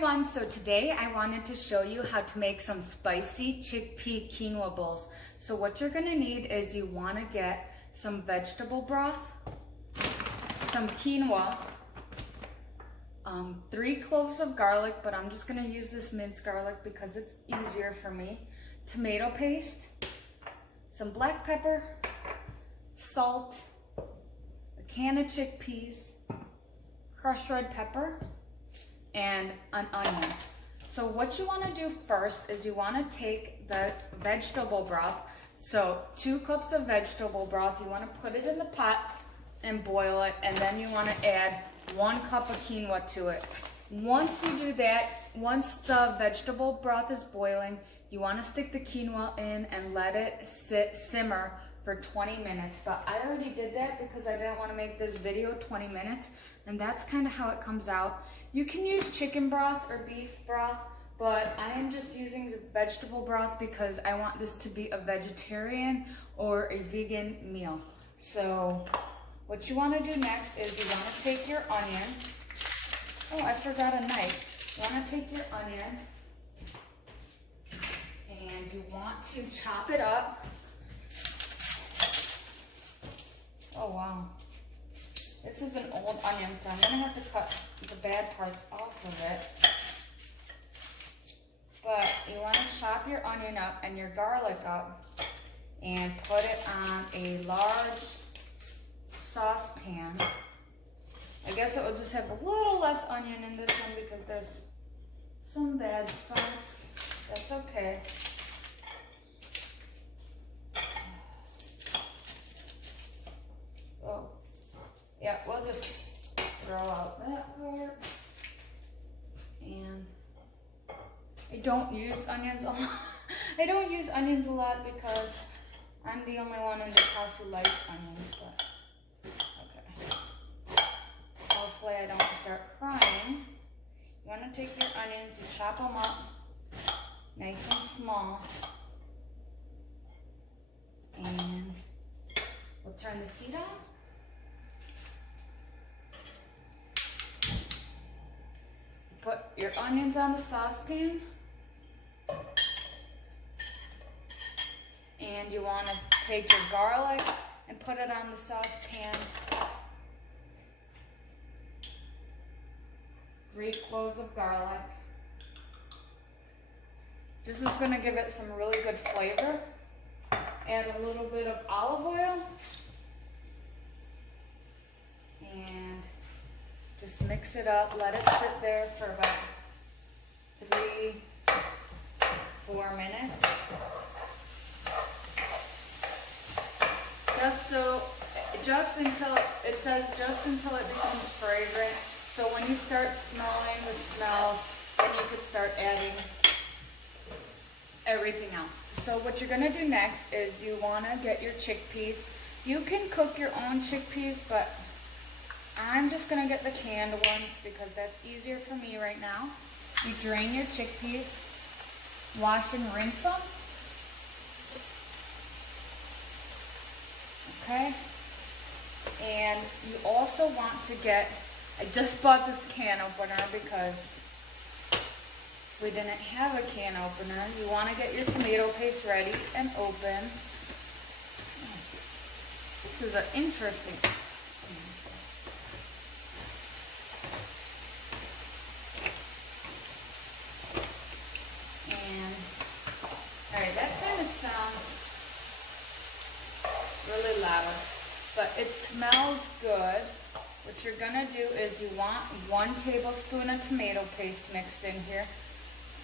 everyone, so today I wanted to show you how to make some spicy chickpea quinoa bowls. So what you're gonna need is you wanna get some vegetable broth, some quinoa, 3 cloves of garlic, but I'm just gonna use this minced garlic because it's easier for me, tomato paste, some black pepper, salt, a can of chickpeas, crushed red pepper, and an onion. So what you want to do first is you want to take the vegetable broth. So 2 cups of vegetable broth, you want to put it in the pot and boil it, and then you want to add 1 cup of quinoa to it. Once you do that, once the vegetable broth is boiling, you want to stick the quinoa in and let it simmer for 20 minutes. But I already did that because I didn't want to make this video 20 minutes, and that's kind of how it comes out. You can use chicken broth or beef broth, but I am just using the vegetable broth because I want this to be a vegetarian or a vegan meal. So what you want to do next is you want to take your onion. Oh, I forgot a knife. You want to take your onion and you want to chop it up. Oh wow. This is an old onion, so I'm going to have to cut the bad parts off of it. But you want to chop your onion up and your garlic up and put it on a large saucepan. I guess it will just have a little less onion in this one because there's some bad spots. That's okay. Oh. Yeah, we'll just throw out that part. And I don't use onions a lot. I don't use onions a lot because I'm the only one in this house who likes onions, but okay. Hopefully I don't start crying. You want to take your onions and chop them up nice and small. And we'll turn the heat on. Put your onions on the saucepan, and you want to take your garlic and put it on the saucepan. 3 cloves of garlic. This is going to give it some really good flavor. Add a little bit of olive oil and just mix it up, let it sit there for about 3-4 minutes. Just until it becomes fragrant. So when you start smelling the smells, then you could start adding everything else. So what you're gonna do next is you wanna get your chickpeas. You can cook your own chickpeas, but I'm just going to get the canned ones because that's easier for me right now. You drain your chickpeas, wash and rinse them. Okay. And you also want to get, I just bought this can opener because we didn't have a can opener. You want to get your tomato paste ready and open. This is an interesting. Alright, that kind of sounds really loud, but it smells good. What you're going to do is you want 1 tablespoon of tomato paste mixed in here.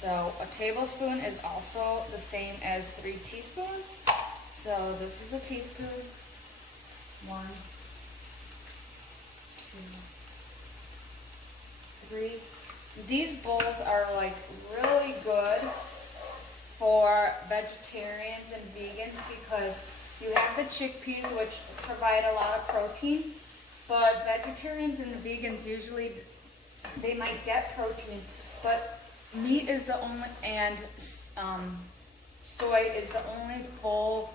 So a tablespoon is also the same as 3 teaspoons. So this is a teaspoon. 1, 2, 3. These bowls are like really good for vegetarians and vegans because you have the chickpeas, which provide a lot of protein, but vegetarians and vegans usually, they might get protein, but meat is the only, and soy is the only full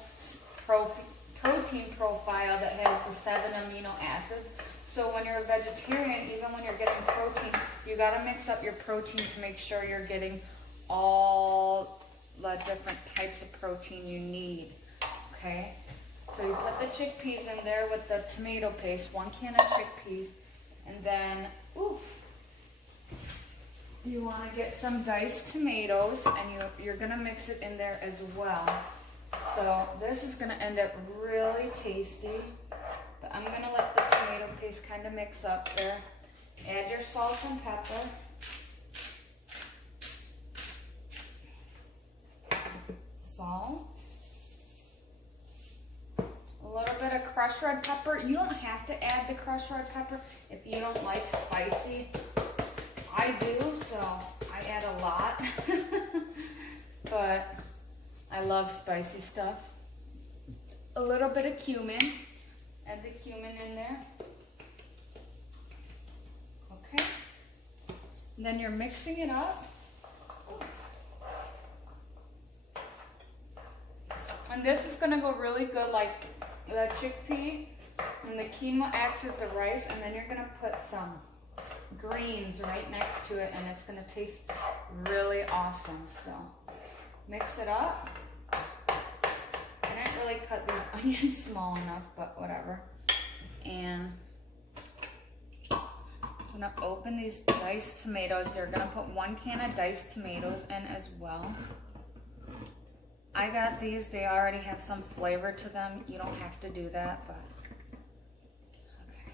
protein profile that has the 7 amino acids. So when you're a vegetarian, even when you're getting protein, you gotta mix up your protein to make sure you're getting all the different types of protein you need, okay? So you put the chickpeas in there with the tomato paste, 1 can of chickpeas, and then, you wanna get some diced tomatoes, and you're gonna mix it in there as well. So this is gonna end up really tasty, but I'm gonna let the tomato paste kind of mix up there. Add your salt and pepper. Salt. A little bit of crushed red pepper. You don't have to add the crushed red pepper if you don't like spicy. I do, so I add a lot. But I love spicy stuff. A little bit of cumin. Add the cumin in there. Okay. And then you're mixing it up. And this is gonna go really good, like the chickpea and the quinoa acts as the rice, and then you're gonna put some greens right next to it, and it's gonna taste really awesome. So mix it up. I didn't really cut these onions small enough, but whatever. And I'm gonna open these diced tomatoes. You're gonna put 1 can of diced tomatoes in as well. I got these, they already have some flavor to them. You don't have to do that, but okay.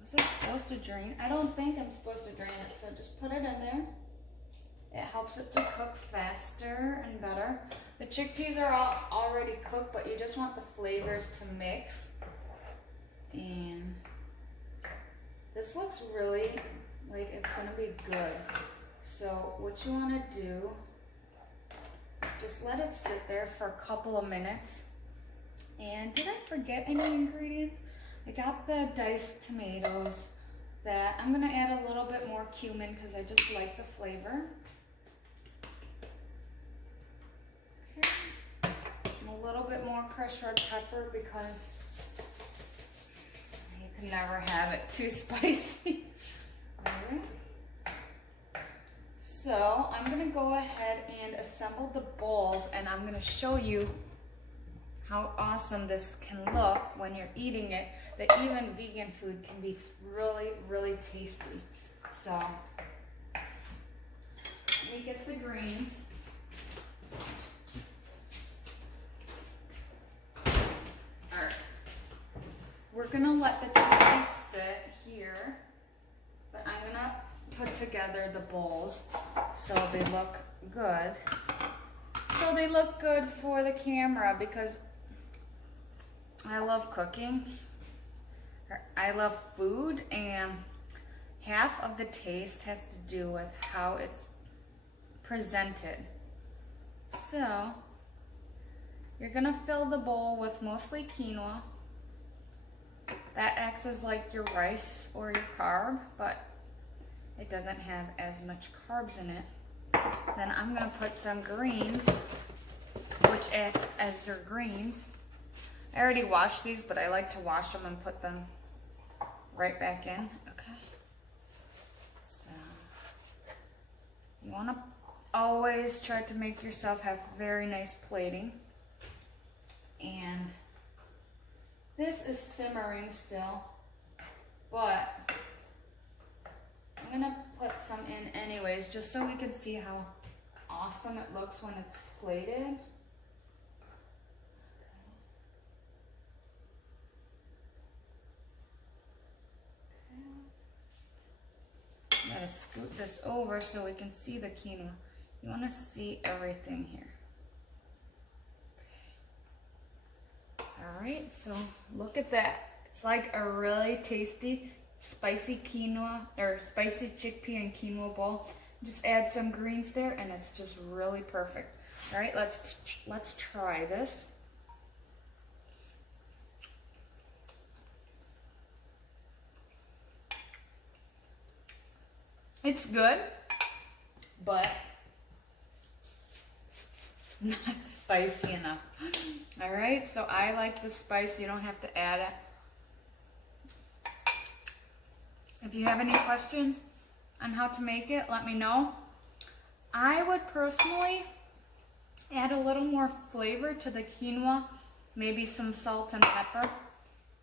Was it supposed to drain? I don't think I'm supposed to drain it, so just put it in there. It helps it to cook faster and better. The chickpeas are already cooked, but you just want the flavors to mix. And this looks really like it's gonna be good. So what you wanna do is just let it sit there for a couple of minutes. And did I forget any ingredients? I got the diced tomatoes. That I'm gonna add a little bit more cumin because I just like the flavor. Okay. And a little bit more crushed red pepper because you can never have it too spicy. All right. So I'm gonna go ahead and assemble the balls, and I'm gonna show you how awesome this can look when you're eating it, that even vegan food can be really, really tasty. So let me get the greens. All right. We're gonna let the chickpeas sit here, but I'm gonna put together the bowls so they look good. So they look good for the camera because I love cooking. I love food, and half of the taste has to do with how it's presented. So you're gonna fill the bowl with mostly quinoa. That acts as like your rice or your carb, but it doesn't have as much carbs in it. Then I'm gonna put some greens, which act as your greens. I already washed these, but I like to wash them and put them right back in. Okay. So you wanna always try to make yourself have very nice plating. And this is simmering still, but I'm gonna put some in anyways, just so we can see how awesome it looks when it's plated. I'm gonna scoot this over so we can see the quinoa. You wanna see everything here. All right, so look at that. It's like a really tasty spicy quinoa or spicy chickpea and quinoa bowl. Just add some greens there and it's just really perfect. All right, let's try this. It's good, but not spicy enough. All right, so I like the spice. You don't have to add it. If you have any questions on how to make it, let me know. I would personally add a little more flavor to the quinoa, maybe some salt and pepper,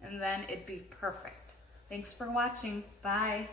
and then it'd be perfect. Thanks for watching. Bye.